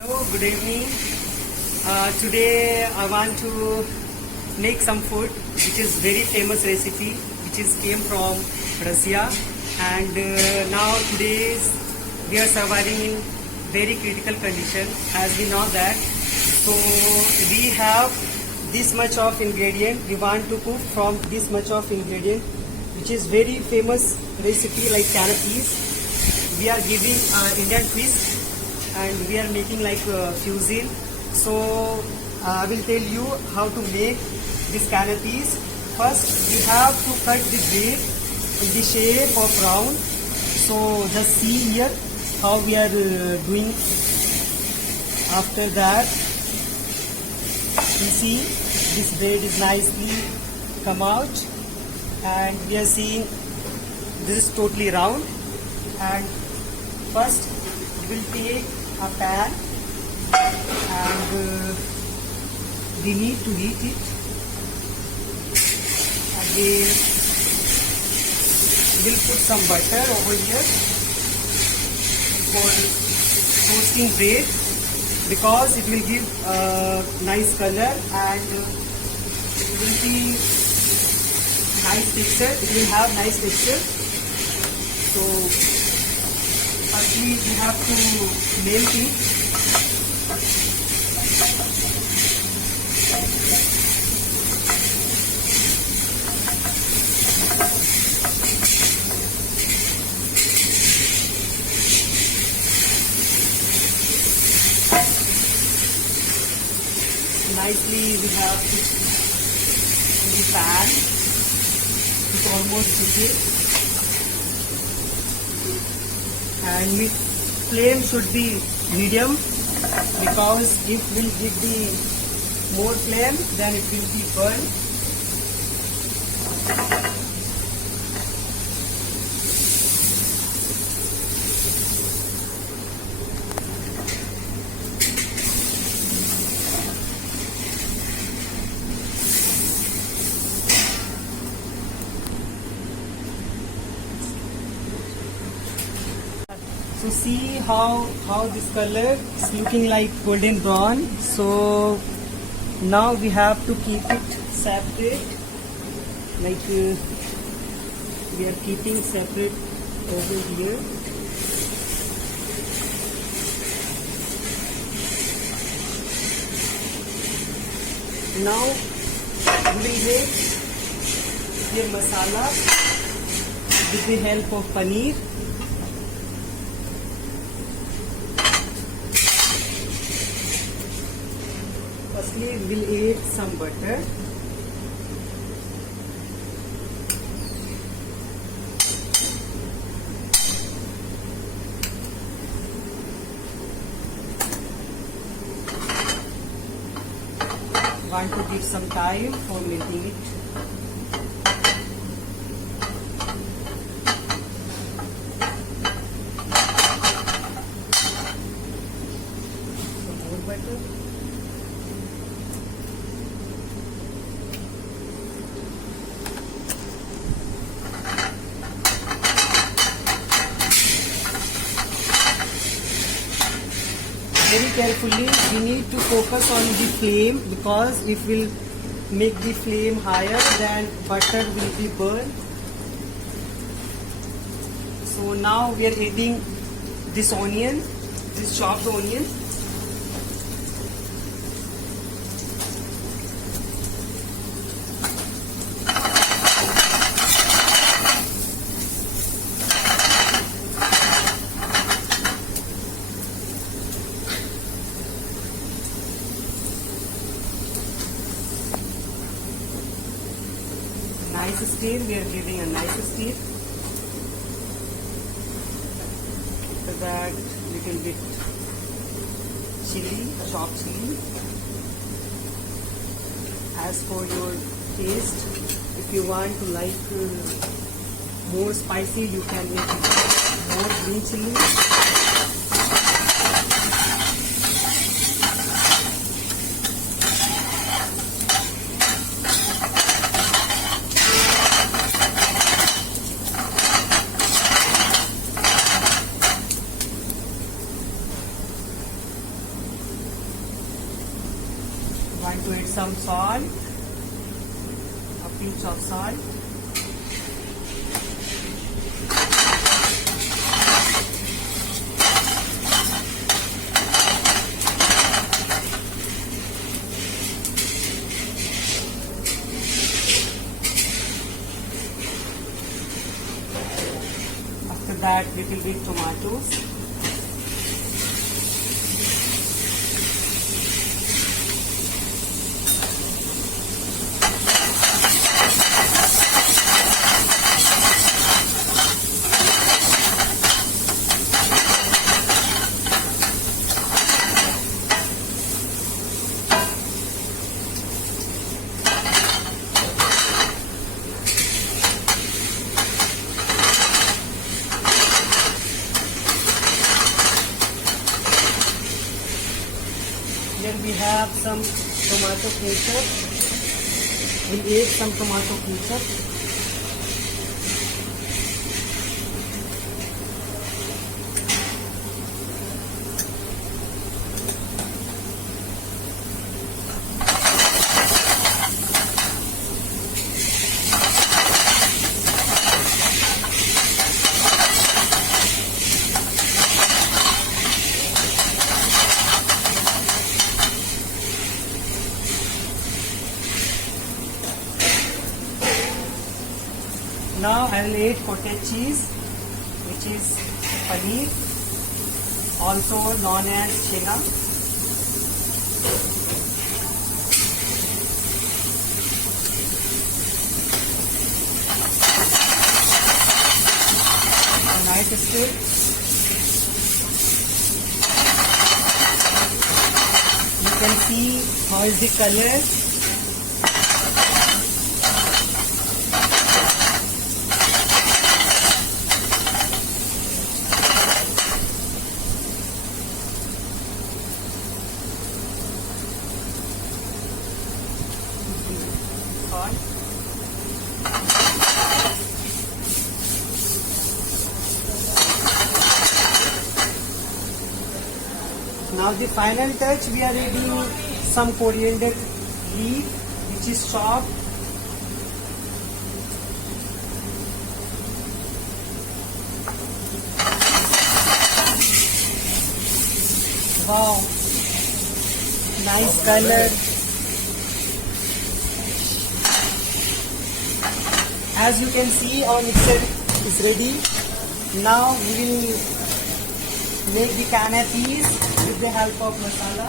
Hello, good evening. Today I want to make some food which is very famous recipe which is came from Russia, and now today we are surviving in very critical condition as we know that. So we have this much of ingredient. We want to cook from this much of ingredient which is very famous recipe like canapes. We are giving Indian twist and we are making like fusil. So I will tell you how to make these canapes. First you have to cut the bread in the shape of round. So just see here how we are doing. After that you see this bread is nicely come out, and we are seeing this is totally round. And first we will take a pan and we need to heat it. Again we will put some butter over here for toasting bread because it will give a nice color and it will be nice texture. It will have nice texture. So firstly we have to melt it. Nicely we have put in the pan. It's almost cooked. And flame should be medium because if we'll give the more flame then it will be burned. So see how this color is looking like golden brown. So now we have to keep it separate, like we are keeping separate over here. Now we will make the masala with the help of paneer. Firstly, we will add some butter. Want to give some time for melting it. Some more butter. Very carefully we need to focus on the flame because if we'll make the flame higher then butter will be burned. So now we are adding this onion, this chopped onion. Nice stir, we are giving a nice stir. After that, little bit chili, chopped chili. As for your taste, if you want to like more spicy, you can make more green chili. going to add some salt, a pinch of salt. After that, little bit tomatoes. Then we have some tomato ketchup. We'll add some tomato ketchup. Now I will add cottage cheese, which is paneer, also known as chena. Nice stir. You can see how is the color. Now the final touch, we are adding some coriander leaf, which is chopped. Wow, nice color. As you can see, our mixer is ready. Now we will make the canapes with the help of masala.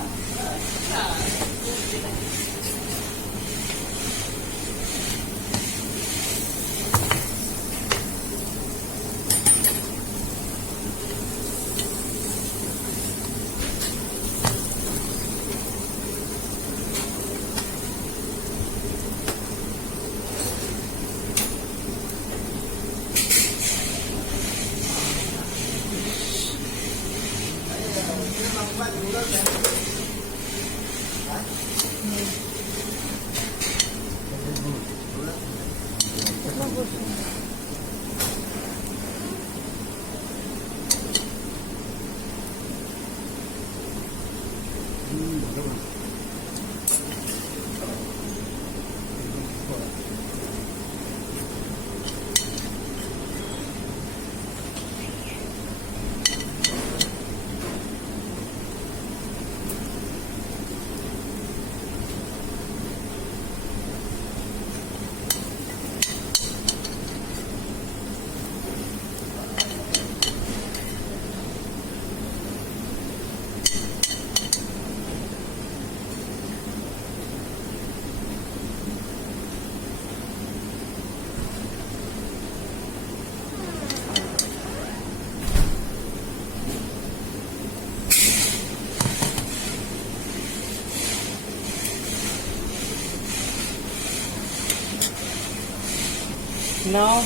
Now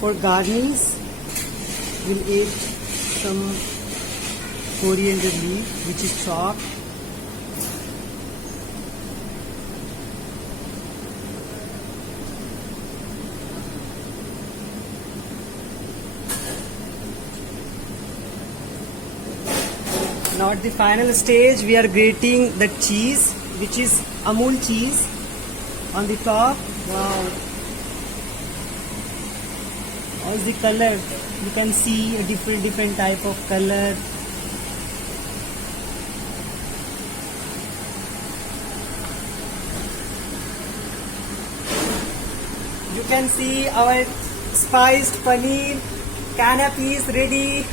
for garnish, we'll add some coriander leaf, which is chopped. Now at the final stage, we are grating the cheese. which is Amul cheese on the top. Wow. How's the color? You can see a different type of color. You can see our spiced paneer canapé is ready.